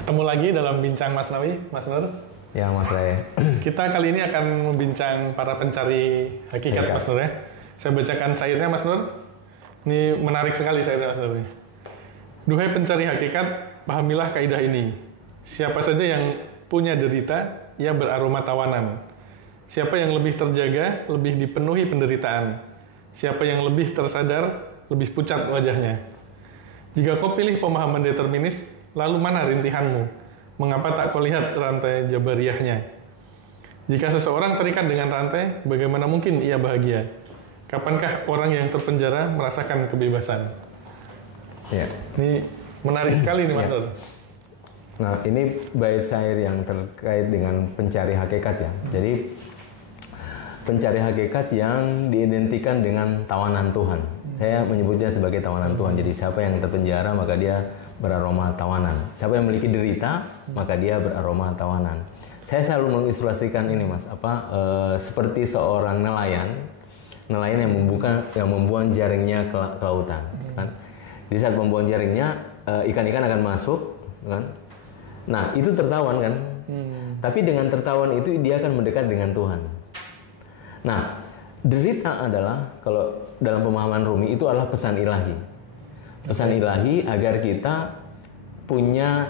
Ketemu lagi dalam Bincang Mas Nawi, Mas Nur. Ya, Mas Ray. Kita kali ini akan membincang para pencari hakikat, Mas Nur ya. Saya bacakan syairnya, Mas Nur. Ini menarik sekali syairnya, Mas Nur. Duhai pencari hakikat, pahamilah kaidah ini. Siapa saja yang punya derita, ia beraroma tawanan. Siapa yang lebih terjaga, lebih dipenuhi penderitaan. Siapa yang lebih tersadar, lebih pucat wajahnya. Jika kau pilih pemahaman determinis, lalu mana rintihanmu? Mengapa tak kau lihat rantai jabariyahnya? Jika seseorang terikat dengan rantai, bagaimana mungkin ia bahagia? Kapankah orang yang terpenjara merasakan kebebasan? Ya. Ini menarik sekali nih, Mas Nur. Nah, ini bait syair yang terkait dengan pencari hakikat ya. Jadi pencari hakikat yang diidentikan dengan tawanan Tuhan. Saya menyebutnya sebagai tawanan Tuhan. Jadi siapa yang terpenjara maka dia beraroma tawanan. Siapa yang memiliki derita maka dia beraroma tawanan. Saya selalu mengilustrasikan ini, Mas. Seperti seorang nelayan yang membuang jaringnya ke lautan. Kan? Di saat membuang jaringnya, ikan-ikan akan masuk, kan? Nah, itu tertawan kan? Tapi dengan tertawan itu dia akan mendekat dengan Tuhan. Nah, derita adalah, kalau dalam pemahaman Rumi, itu adalah pesan ilahi. Pesan ilahi agar kita punya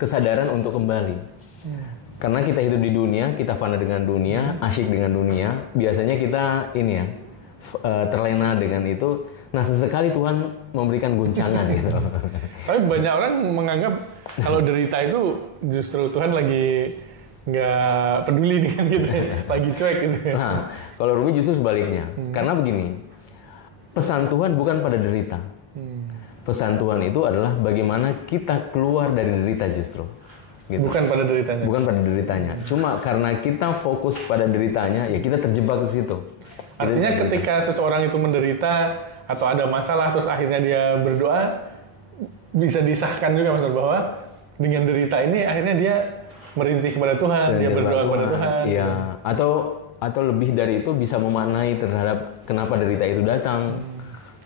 kesadaran untuk kembali. Karena kita hidup di dunia, kita fana dengan dunia, asyik dengan dunia. Biasanya kita terlena dengan itu. Nah, sesekali Tuhan memberikan guncangan gitu. Tapi banyak orang menganggap kalau derita itu justru Tuhan lagi nggak peduli dengan kita, lagi cuek gitu. Nah, kalau Rumi justru sebaliknya. Karena begini, pesan Tuhan bukan pada derita. Pesan Tuhan itu adalah bagaimana kita keluar dari derita justru. Gitu. Bukan pada deritanya. Bukan pada deritanya. Cuma karena kita fokus pada deritanya, ya kita terjebak di situ. Artinya ketika seseorang itu menderita atau ada masalah terus akhirnya dia berdoa, bisa disahkan juga, Mas, bahwa dengan derita ini akhirnya dia merintih kepada Tuhan, dia berdoa kepada Tuhan. Iya. Atau lebih dari itu bisa memaknai terhadap kenapa derita itu datang.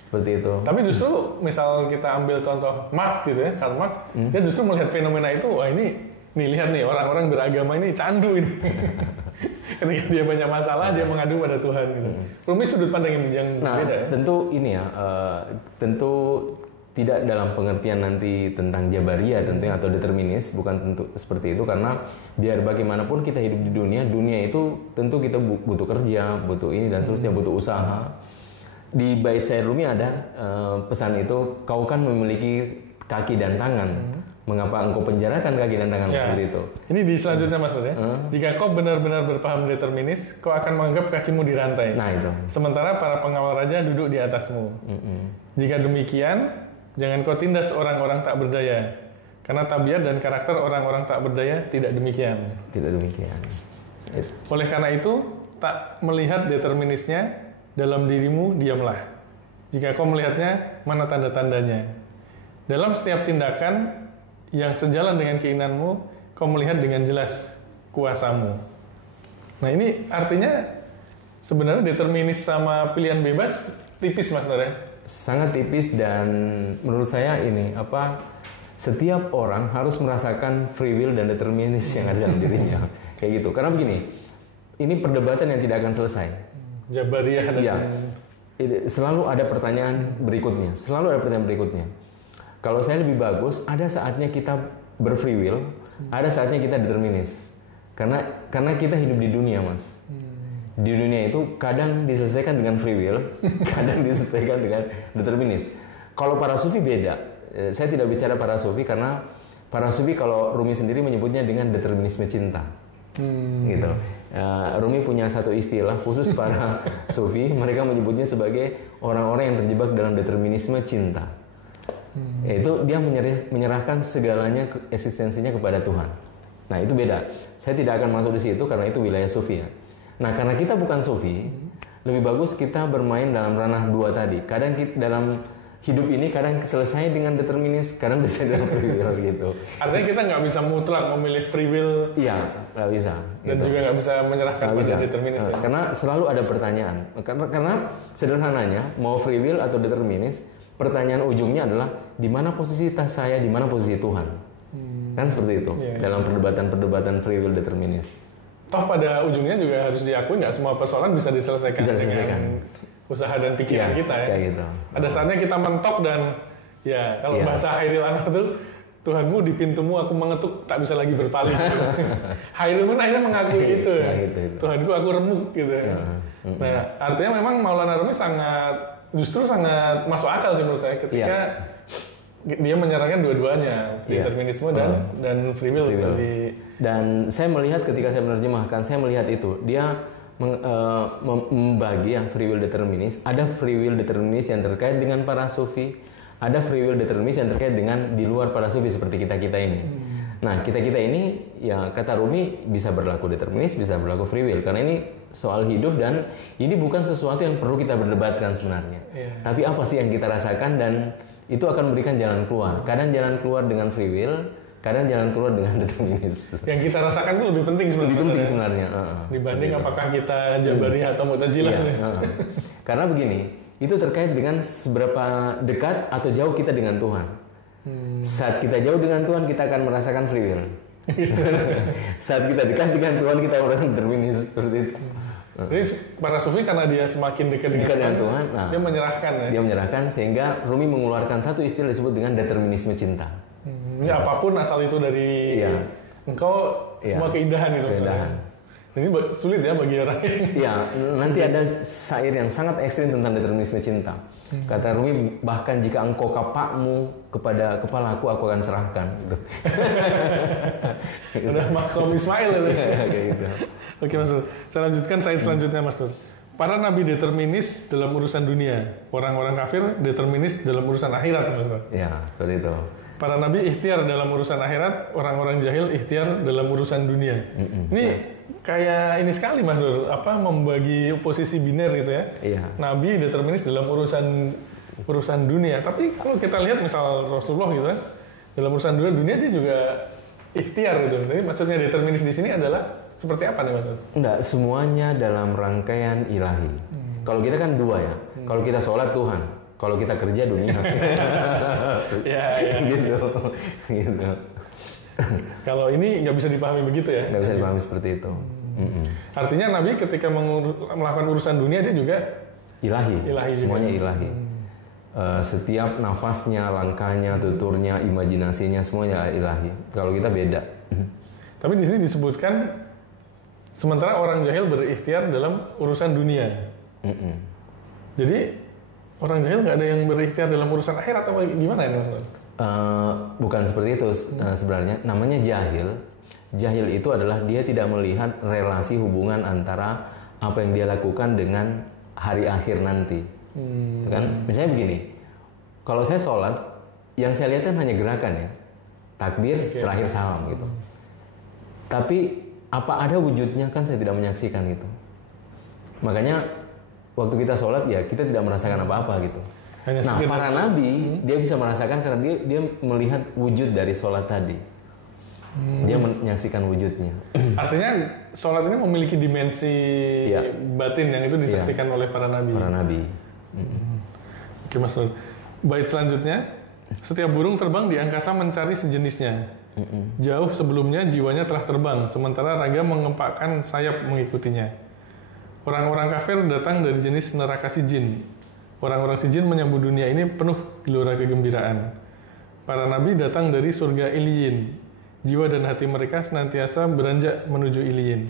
Seperti itu. Tapi justru misal kita ambil contoh Marx gitu ya, Karl Marx, dia justru melihat fenomena itu, wah ini lihat nih orang-orang beragama ini candu ini. Ketika dia banyak masalah, dia mengadu pada Tuhan gitu. Rumi sudut pandang yang berbeda ya. Tentu ini ya, tentu tidak dalam pengertian nanti tentang Jabariyah tentunya atau determinis, bukan tentu seperti itu, karena biar bagaimanapun kita hidup di dunia itu tentu kita butuh kerja, butuh ini dan seterusnya, butuh usaha. Di bait syair Rumi ada pesan itu, kau kan memiliki kaki dan tangan, mengapa engkau penjarakan kaki dan tangan seperti itu. Ini di selanjutnya, Mas Bud ya. Jika kau benar-benar berpaham determinis, kau akan menganggap kakimu dirantai. Nah itu. Sementara para pengawal raja duduk di atasmu. Jika demikian, jangan kau tindas orang-orang tak berdaya, karena tabiat dan karakter orang-orang tak berdaya tidak demikian. Tidak demikian. Oleh karena itu, tak melihat determinisnya, dalam dirimu diamlah. Jika kau melihatnya, mana tanda-tandanya? Dalam setiap tindakan yang sejalan dengan keinginanmu, kau melihat dengan jelas kuasamu. Nah, ini artinya sebenarnya determinis sama pilihan bebas tipis, Mas Nur ya? Sangat tipis, dan menurut saya setiap orang harus merasakan free will dan determinis yang ada dalam dirinya. Kayak gitu. Karena begini, ini perdebatan yang tidak akan selesai. Jabariyah dan selalu ada pertanyaan berikutnya. Kalau saya lebih bagus, ada saatnya kita berfree will, ada saatnya kita determinis. Karena kita hidup di dunia, Mas. Di dunia itu kadang diselesaikan dengan free will, kadang diselesaikan dengan determinis. Kalau para sufi beda. Saya tidak bicara para sufi karena para sufi, kalau Rumi sendiri menyebutnya dengan determinisme cinta. Gitu. Rumi punya satu istilah khusus para sufi, mereka menyebutnya sebagai orang-orang yang terjebak dalam determinisme cinta. Itu dia menyerahkan segalanya, eksistensinya kepada Tuhan. Nah, itu beda. Saya tidak akan masuk di situ karena itu wilayah sufi ya. Nah, karena kita bukan sufi, lebih bagus kita bermain dalam ranah dua tadi. Kadang kita dalam hidup ini kadang selesai dengan determinis, kadang bisa dengan free will gitu. Artinya kita nggak bisa mutlak memilih free will. Iya, nggak bisa. Dan juga nggak bisa menyerahkan pada determinis. Karena selalu ada pertanyaan. Karena sederhananya, mau free will atau determinis, pertanyaan ujungnya adalah di mana posisi saya, di mana posisi Tuhan. Kan seperti itu dalam perdebatan free will determinis. Toh pada ujungnya juga harus diakui nggak semua persoalan bisa diselesaikan dengan usaha dan pikiran kita ya. Kayak gitu. Ada saatnya kita mentok dan ya kalau bahasa Hairil Anwar itu Tuhanmu di pintumu aku mengetuk tak bisa lagi berpaling. Hairil pun akhirnya mengakui itu ya. Tuhanku aku remuk gitu ya. Nah artinya memang Maulana Rumi justru sangat masuk akal sih menurut saya ketika dia menyarankan dua-duanya, determinisme dan free will. Dan saya melihat ketika saya menerjemahkan, saya melihat itu dia membagi free will determinis. Ada free will determinis yang terkait dengan para sufi, ada free will determinis yang terkait dengan di luar para sufi seperti kita ini. Nah kita ini ya kata Rumi bisa berlaku determinis, bisa berlaku free will karena ini soal hidup dan ini bukan sesuatu yang perlu kita berdebatkan sebenarnya. Tapi apa sih yang kita rasakan dan itu akan memberikan jalan keluar. Kadang jalan keluar dengan free will, kadang jalan keluar dengan determinis. Yang kita rasakan itu lebih penting sebenarnya. Lebih penting sebenarnya. Dibanding apakah kita Jabariyah atau Mu'tazilah. Karena begini, itu terkait dengan seberapa dekat atau jauh kita dengan Tuhan. Saat kita jauh dengan Tuhan, kita akan merasakan free will. Saat kita dekat dengan Tuhan, kita merasakan determinis seperti itu. Jadi para sufi karena dia semakin dekat dengan Tuhan, dia menyerahkan ya. Dia menyerahkan sehingga Rumi mengeluarkan satu istilah disebut dengan determinisme cinta. Ya apapun asal itu dari engkau semua keindahan itu. Keindahan. Ini sulit ya bagi orang yang... Ya, nanti ada syair yang sangat ekstrim tentang determinisme cinta. Kata Rumi, bahkan jika engkau kapakmu kepada kepalaku, aku akan serahkan. Gitu. Udah makom Ismail itu. Kayak gitu. Oke Mas Nur, saya lanjutkan syair selanjutnya Mas Nur. Para nabi determinis dalam urusan dunia, orang-orang kafir determinis dalam urusan akhirat Mas Nur. Ya, seperti itu. Para nabi ikhtiar dalam urusan akhirat, orang-orang jahil ikhtiar dalam urusan dunia. Ini kayak ini sekali Mas Nur, membagi posisi biner gitu ya. Nabi determinis dalam urusan dunia. Tapi kalau kita lihat misal Rasulullah gitu kan, dalam urusan dunia dia juga ikhtiar gitu. Jadi maksudnya determinis di sini adalah seperti apa nih Mas Nur? Enggak, semuanya dalam rangkaian ilahi. Kalau kita kan dua ya. Kalau kita sholat Tuhan, kalau kita kerja dunia. Gitu. Kalau ini nggak bisa dipahami begitu ya? Nggak bisa dipahami seperti itu. Artinya Nabi ketika melakukan urusan dunia dia juga ilahi semuanya juga. Ilahi. Setiap nafasnya, langkahnya, tuturnya, imajinasinya semuanya ilahi. Kalau kita beda. Tapi di sini disebutkan sementara orang jahil berikhtiar dalam urusan dunia. Jadi orang jahil nggak ada yang berikhtiar dalam urusan akhirat atau gimana ini? Bukan seperti itu sebenarnya. Namanya jahil. Jahil itu adalah dia tidak melihat relasi hubungan antara apa yang dia lakukan dengan hari akhir nanti. Kan? Misalnya begini, kalau saya sholat, yang saya lihat kan hanya gerakan ya, takbir, terakhir salam gitu. Tapi apa ada wujudnya kan saya tidak menyaksikan itu. Makanya waktu kita sholat ya kita tidak merasakan apa-apa gitu. Nah para nabi dia bisa merasakan karena dia melihat wujud dari sholat tadi. Dia menyaksikan wujudnya. Artinya sholat ini memiliki dimensi batin yang itu disaksikan oleh para nabi. Para nabi. Oke Mas Nur. Bait selanjutnya, setiap burung terbang di angkasa mencari sejenisnya. Jauh sebelumnya jiwanya telah terbang, sementara raga mengepakkan sayap mengikutinya. Orang-orang kafir datang dari jenis neraka sijin. Orang-orang sijin menyambut dunia ini penuh gelora kegembiraan. Para nabi datang dari surga Iliyin. Jiwa dan hati mereka senantiasa beranjak menuju Iliyin.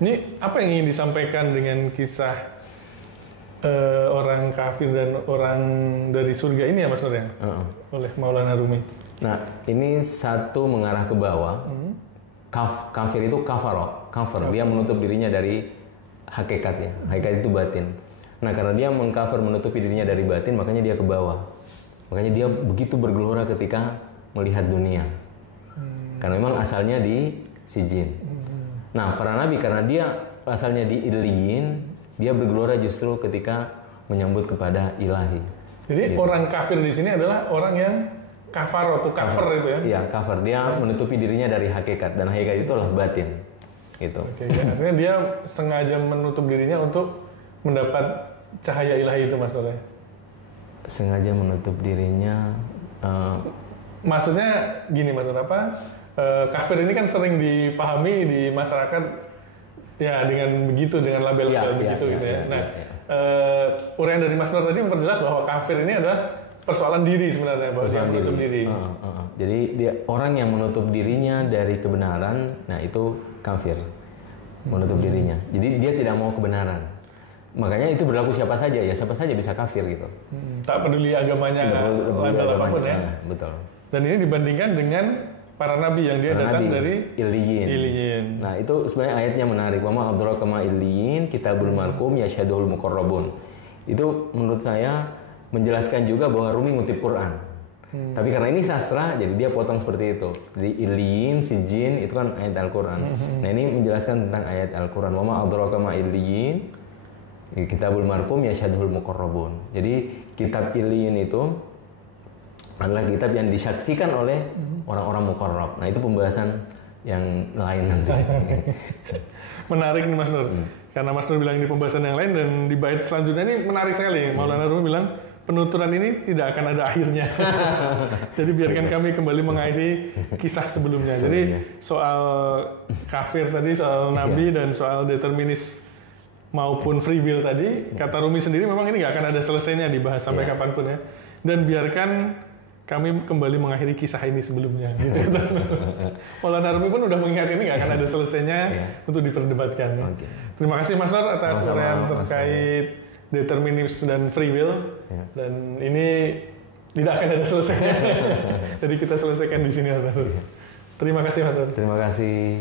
Ini apa yang ingin disampaikan dengan kisah orang kafir dan orang dari surga ini ya Mas Nur ya? Oleh Maulana Rumi. Nah ini satu mengarah ke bawah. Kafir itu kafir. Dia menutup dirinya dari hakikatnya. Hakikat itu batin. Nah karena dia mengkafir menutupi dirinya dari batin, makanya dia ke bawah. Makanya dia begitu bergelora ketika melihat dunia. Karena memang asalnya di sijin. Nah para nabi karena dia asalnya di Iliyin, dia bergelora justru ketika menyambut kepada ilahi. Jadi orang kafir di sini adalah orang yang kafar atau kafir itu ya? Iya kafir. Dia menutupi dirinya dari hakikat dan hakikat itu adalah batin. Gitu. Artinya dia sengaja menutup dirinya untuk mendapat cahaya ilahi itu Mas Nur. Sengaja menutup dirinya. Maksudnya gini Mas Nur, kafir ini kan sering dipahami di masyarakat ya dengan begitu, dengan label-label begitu gitu ya. Nah, uraian dari Mas Nur tadi memperjelas bahwa kafir ini adalah persoalan diri sebenarnya, bahwa dia menutup diri. Jadi dia orang yang menutup dirinya dari kebenaran, nah itu kafir, menutup dirinya. Jadi dia tidak mau kebenaran. Makanya itu berlaku siapa saja bisa kafir gitu. Tak peduli agamanya, label apapun ya. Betul. Dan ini dibandingkan dengan para nabi yang dia datang dari Iliyin. Nah itu sebenarnya ayatnya menarik. Wa ma adraka ma Iliyin kitabul marqum yasyhaduhul muqarrabun. Itu menurut saya menjelaskan juga bahwa Rumi ngutip Quran. Tapi karena ini sastra, jadi dia potong seperti itu. Jadi Iliyin, Sijin itu kan ayat Al-Quran. Nah ini menjelaskan tentang ayat Al-Quran. Wa ma adraka ma Iliyin kitabul marqum yasyhaduhul muqarrabun. Jadi kitab Iliyin itu adalah kitab yang disaksikan oleh orang-orang muqarrab. Nah itu pembahasan yang lain nanti. Menarik nih Mas Nur. Karena Mas Nur bilang di pembahasan yang lain, dan di bait selanjutnya ini menarik sekali. Maulana Rumi bilang penuturan ini tidak akan ada akhirnya. Jadi biarkan kami kembali mengakhiri kisah sebelumnya. Jadi soal kafir tadi, soal nabi dan soal determinis maupun free will tadi, kata Rumi sendiri memang ini nggak akan ada selesainya dibahas sampai kapanpun ya. Dan biarkan kami kembali mengakhiri kisah ini sebelumnya. Gitu. Maulana Rumi pun udah mengingat ini nggak akan ada selesainya untuk diperdebatkan. Ya. Terima kasih Mas Nur atas uraian terkait determinis dan free will. Dan ini tidak akan ada selesainya. Jadi kita selesaikan di sini. Terima kasih Mas Nur. Terima kasih.